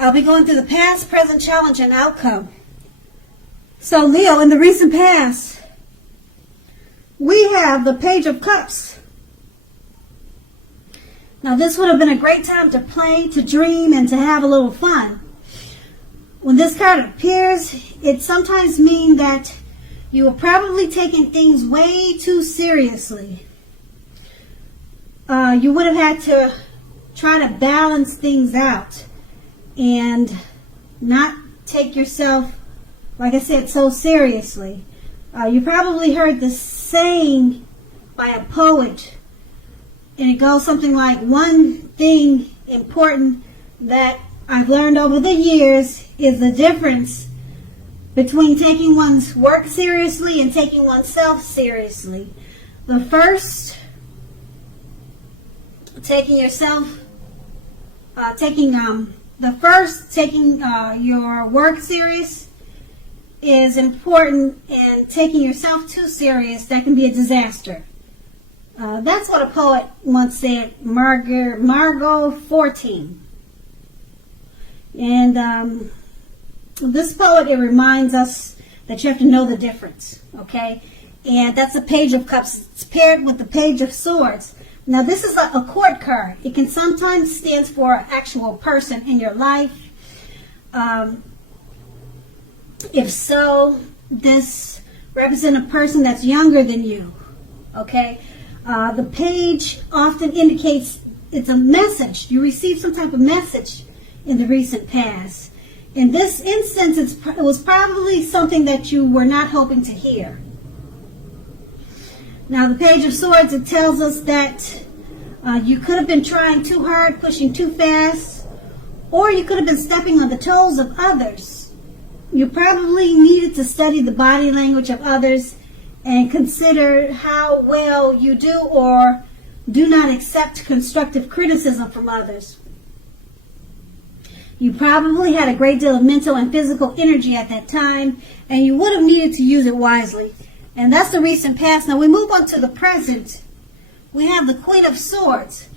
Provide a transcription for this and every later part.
I'll be going through the past, present, challenge, and outcome. So Leo, in the recent past, we have the Page of Cups. Now this would have been a great time to play, to dream, and to have a little fun. When this card appears, it sometimes means that you are probably taking things way too seriously. You would have had to try to balance things out and not take yourself, like I said, so seriously. You probably heard this saying by a poet, and it goes something like, one thing important that I've learned over the years is the difference between taking one's work seriously and taking oneself seriously. The first, taking your work serious is important, and taking yourself too serious, that can be a disaster. That's what a poet once said, Margot 14. And this poet, it reminds us that you have to know the difference, okay? And that's the Page of Cups. It's paired with the Page of Swords. Now, this is a court card. It can sometimes stand for an actual person in your life. If so, this represents a person that's younger than you, okay? The page often indicates it's a message. You received some type of message in the recent past. In this instance, it was probably something that you were not hoping to hear. Now, the Page of Swords, it tells us that you could have been trying too hard, pushing too fast, or you could have been stepping on the toes of others. You probably needed to study the body language of others and consider how well you do or do not accept constructive criticism from others. You probably had a great deal of mental and physical energy at that time, and you would have needed to use it wisely. And that's the recent past. Now we move on to the present. We have the Queen of Swords.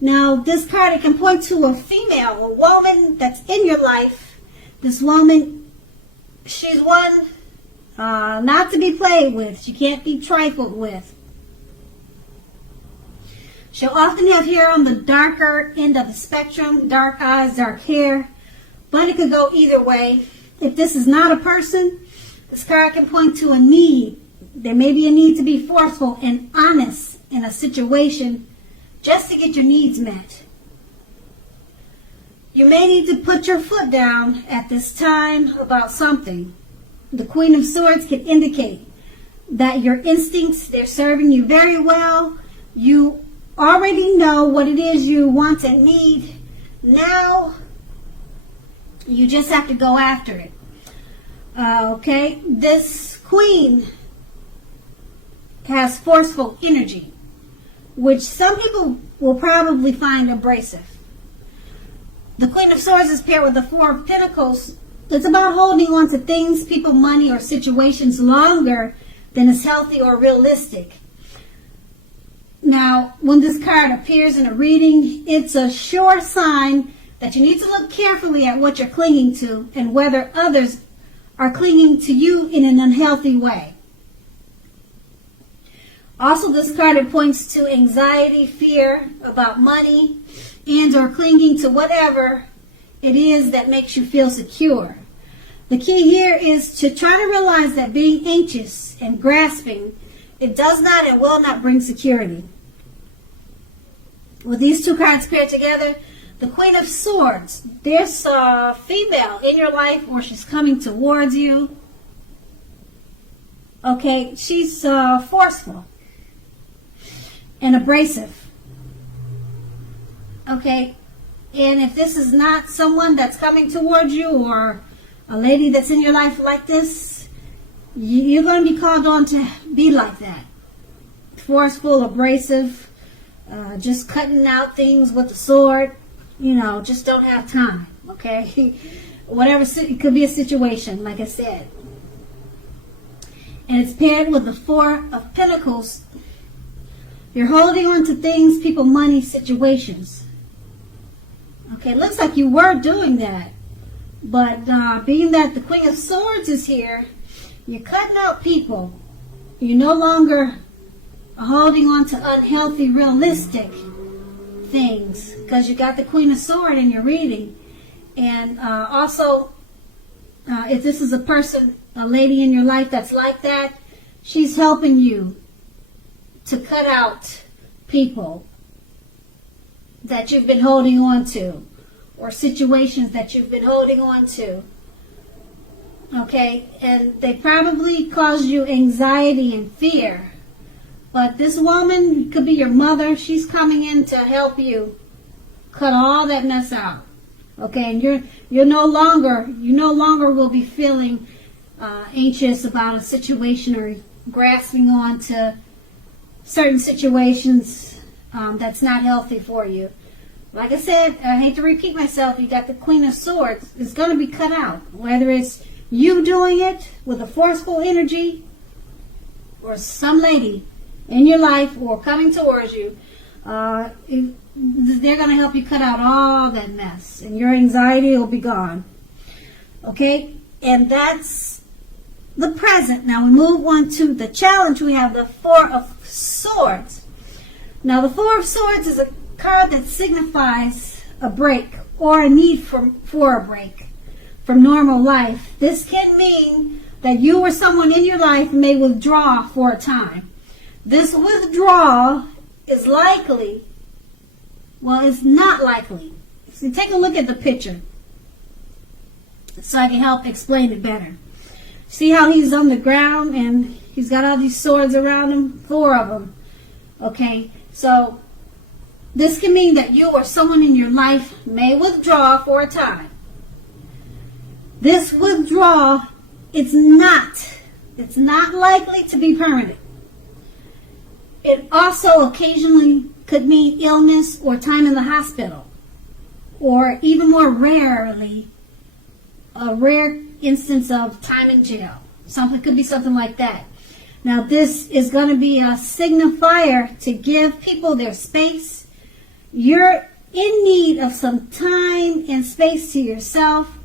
Now this card, it can point to a female, a woman that's in your life. This woman, she's one not to be played with. She can't be trifled with. She'll often have hair on the darker end of the spectrum, dark eyes, dark hair, but it could go either way. If this is not a person, this card can point to a need. There may be a need to be forceful and honest in a situation just to get your needs met. You may need to put your foot down at this time about something. The Queen of Swords can indicate that your instincts, they're serving you very well. You already know what it is you want and need. Now, you just have to go after it. Okay, this Queen has forceful energy, which some people will probably find abrasive. The Queen of Swords is paired with the Four of Pentacles. It's about holding on to things, people, money, or situations longer than is healthy or realistic. Now, when this card appears in a reading, it's a sure sign that you need to look carefully at what you're clinging to and whether others are clinging to you in an unhealthy way. Also, this card, it points to anxiety, fear about money, and or clinging to whatever it is that makes you feel secure. The key here is to try to realize that being anxious and grasping, it does not and will not bring security. With these two cards paired together, the Queen of Swords, there's a female in your life or she's coming towards you. Okay, she's forceful and abrasive. Okay, and if this is not someone that's coming towards you or a lady that's in your life like this, you're going to be called on to be like that. Forceful, abrasive, just cutting out things with the sword. You know, just don't have time, okay? Whatever, it could be a situation, like I said. And it's paired with the Four of Pentacles. You're holding on to things, people, money, situations. Okay, it looks like you were doing that. But being that the Queen of Swords is here, you're cutting out people. You're no longer holding on to unhealthy, realistic things because you got the Queen of Swords in your reading. And also, if this is a person, a lady in your life that's like that, she's helping you to cut out people that you've been holding on to, or situations that you've been holding on to. Okay, and they probably cause you anxiety and fear. But this woman could be your mother. She's coming in to help you cut all that mess out. Okay, and you no longer will be feeling anxious about a situation or grasping on to certain situations that's not healthy for you. Like I said, I hate to repeat myself, you got the Queen of Swords. It's going to be cut out. Whether it's you doing it with a forceful energy or some lady in your life or coming towards you, they're going to help you cut out all that mess and your anxiety will be gone. Okay? And that's the present. Now we move on to the challenge. We have the Four of Swords. Now the Four of Swords is a card that signifies a break or a need for a break from normal life. This can mean that you or someone in your life may withdraw for a time. This withdrawal is likely, well, it's not likely. So take a look at the picture so I can help explain it better. See how he's on the ground and he's got all these swords around him? 4 of them. Okay, so this can mean that you or someone in your life may withdraw for a time. This withdrawal, it's not likely to be permanent. It also occasionally could mean illness or time in the hospital, or even more rarely, a rare instance of time in jail. Something could be something like that. Now this is going to be a signifier to give people their space. You're in need of some time and space to yourself.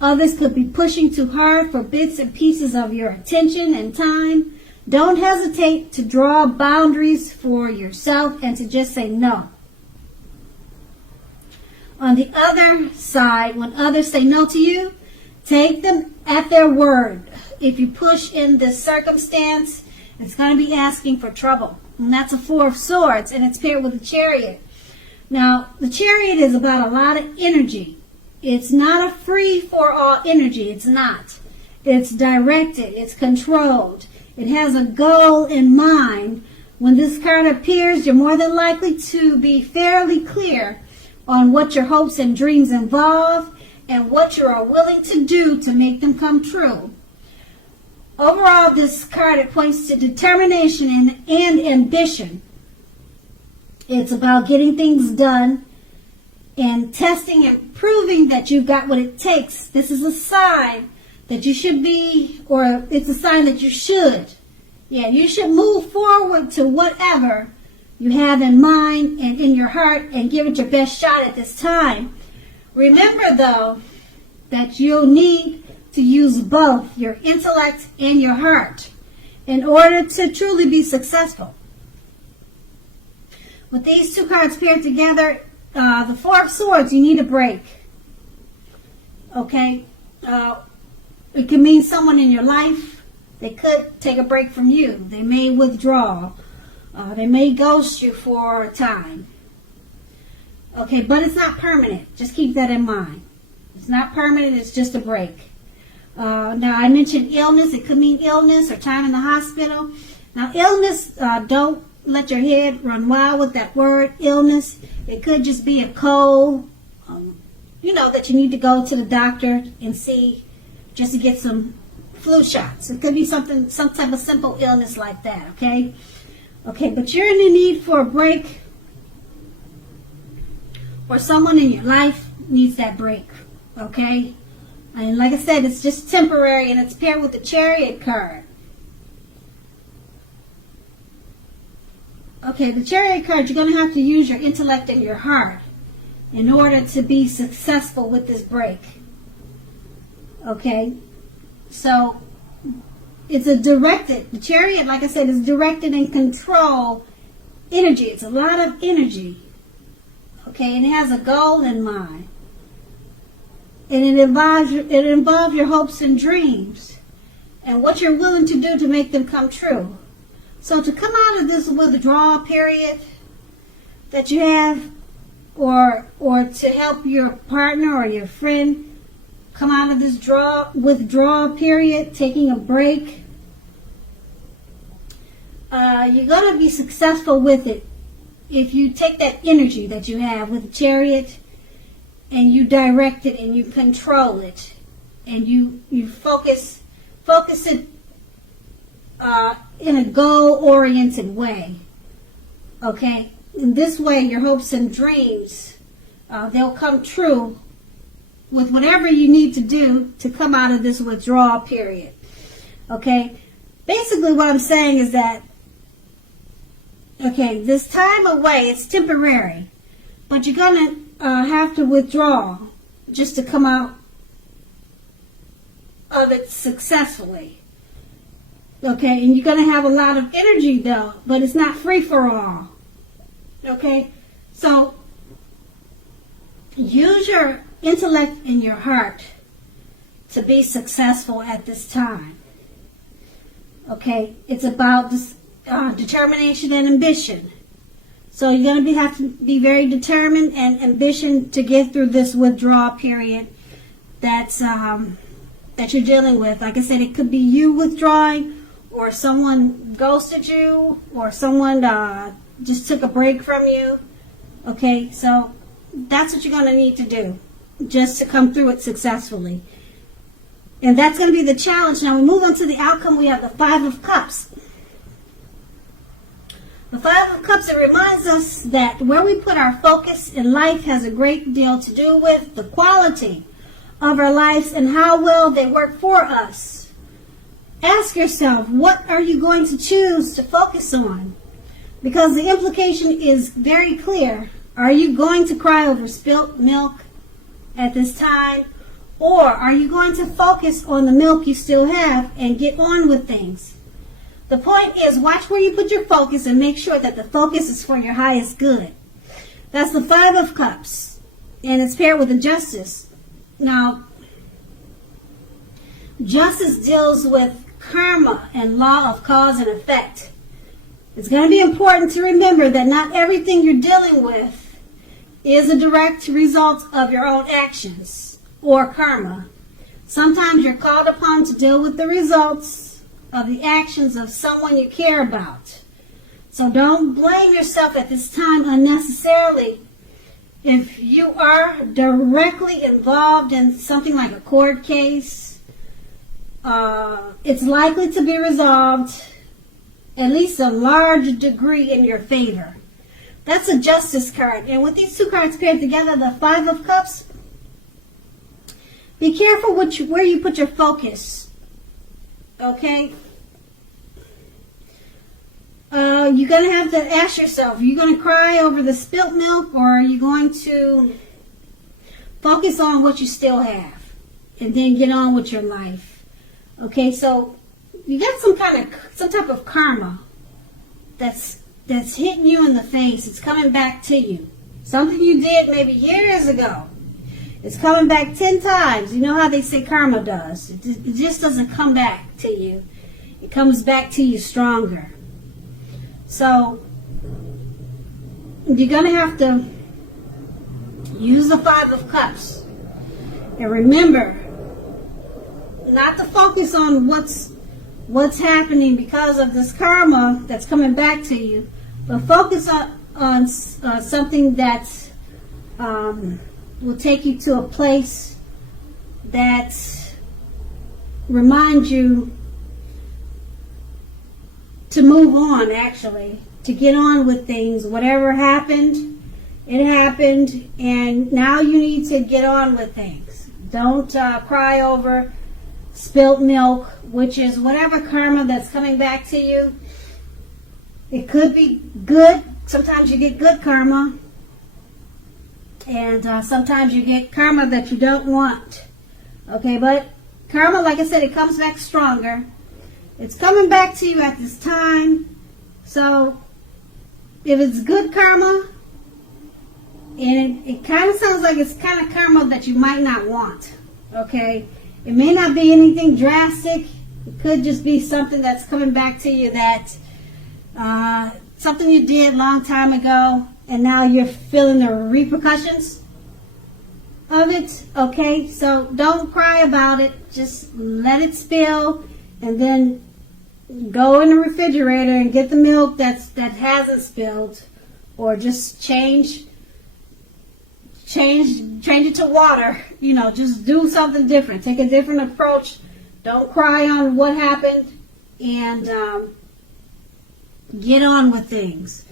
Others could be pushing too hard for bits and pieces of your attention and time. Don't hesitate to draw boundaries for yourself and to just say no. On the other side, when others say no to you, take them at their word. If you push in this circumstance, it's going to be asking for trouble. And that's a 4 of Swords, and it's paired with a Chariot. Now, the Chariot is about a lot of energy. It's not a free-for-all energy. It's not. It's directed. It's controlled. It has a goal in mind. When this card appears, you're more than likely to be fairly clear on what your hopes and dreams involve and what you are willing to do to make them come true. Overall, this card, it points to determination and ambition. It's about getting things done and testing and proving that you've got what it takes. This is a sign that you should be, or it's a sign that you should. Yeah, you should move forward to whatever you have in mind and in your heart and give it your best shot at this time. Remember, though, that you'll need to use both your intellect and your heart in order to truly be successful. With these 2 cards paired together, the 4 of Swords, you need a break. Okay? It can mean someone in your life. They could take a break from you. They may withdraw. They may ghost you for a time. Okay, but it's not permanent. Just keep that in mind. It's not permanent. It's just a break. Now, I mentioned illness. It could mean illness or time in the hospital. Now, illness, don't let your head run wild with that word, illness. It could just be a cold, that you need to go to the doctor and see just to get some flu shots. It could be some type of simple illness like that, okay? Okay, but you're in the need for a break, or someone in your life needs that break, okay? And like I said, it's just temporary, and it's paired with the Chariot card. Okay, the Chariot card, you're going to have to use your intellect and your heart. in order to be successful with this break. Okay? So, it's a directed, the Chariot, like I said, is directed and control energy. It's a lot of energy. Okay? And it has a goal in mind. And it involves your hopes and dreams and what you're willing to do to make them come true. So to come out of this withdrawal period that you have, or to help your partner or your friend come out of this withdrawal period, taking a break, you're going to be successful with it if you take that energy that you have with the Chariot and you direct it and you control it and you focus it in a goal-oriented way. Okay? In this way, your hopes and dreams, they'll come true with whatever you need to do to come out of this withdrawal period. Okay? Basically, what I'm saying is that, okay, this time away, it's temporary, but you're going to have to withdraw just to come out of it successfully. Okay, and you're going to have a lot of energy though, but it's not free for all. Okay, so use your intellect and your heart to be successful at this time. Okay, it's about this, determination and ambition. So you're going to have to be very determined and ambition to get through this withdrawal period that you're dealing with. Like I said, it could be you withdrawing, or someone ghosted you, or someone just took a break from you. Okay, so that's what you're going to need to do just to come through it successfully. And that's going to be the challenge. Now we move on to the outcome. We have the Five of Cups. The Five of Cups, it reminds us that where we put our focus in life has a great deal to do with the quality of our lives and how well they work for us. Ask yourself, what are you going to choose to focus on? Because the implication is very clear. Are you going to cry over spilt milk at this time? Or are you going to focus on the milk you still have and get on with things? The point is, watch where you put your focus and make sure that the focus is for your highest good. That's the Five of Cups. And it's paired with the Justice. Now, Justice deals with karma and law of cause and effect. It's going to be important to remember that not everything you're dealing with is a direct result of your own actions or karma. Sometimes you're called upon to deal with the results of the actions of someone you care about. So don't blame yourself at this time unnecessarily. If you are directly involved in something like a court case, it's likely to be resolved at least a large degree in your favor. That's a Justice card. And with these two cards paired together, the Five of Cups, be careful where you put your focus. Okay? You're going to have to ask yourself, are you going to cry over the spilt milk, or are you going to focus on what you still have and then get on with your life? Okay, so you got some type of karma that's hitting you in the face. It's coming back to you. Something you did maybe years ago. It's coming back 10 times. You know how they say karma does. It just doesn't come back to you. It comes back to you stronger. So you're going to have to use the Five of Cups. And remember, not to focus on what's happening because of this karma that's coming back to you, but focus on something that will take you to a place that reminds you to move on, actually, to get on with things. Whatever happened, it happened, and now you need to get on with things. Don't cry over spilt milk, which is whatever karma that's coming back to you. It could be good. Sometimes you get good karma. And sometimes you get karma that you don't want. Okay, but karma, like I said, it comes back stronger. It's coming back to you at this time. So if it's good karma, and it kind of sounds like it's kind of karma that you might not want. Okay, it may not be anything drastic. It could just be something that's coming back to you that something you did a long time ago, and now you're feeling the repercussions of it. Okay, so don't cry about it. Just let it spill, and then go in the refrigerator and get the milk that hasn't spilled, or just change it to water. You know, just do something different. Take a different approach. Don't cry on what happened, and get on with things.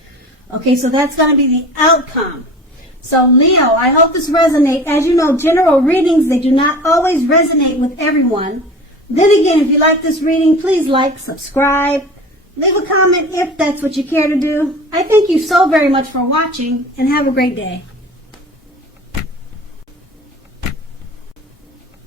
Okay, so that's going to be the outcome. So Leo, I hope this resonates. As you know, general readings, they do not always resonate with everyone. Then again, if you like this reading, please like, subscribe, leave a comment if that's what you care to do. I thank you so very much for watching, and have a great day.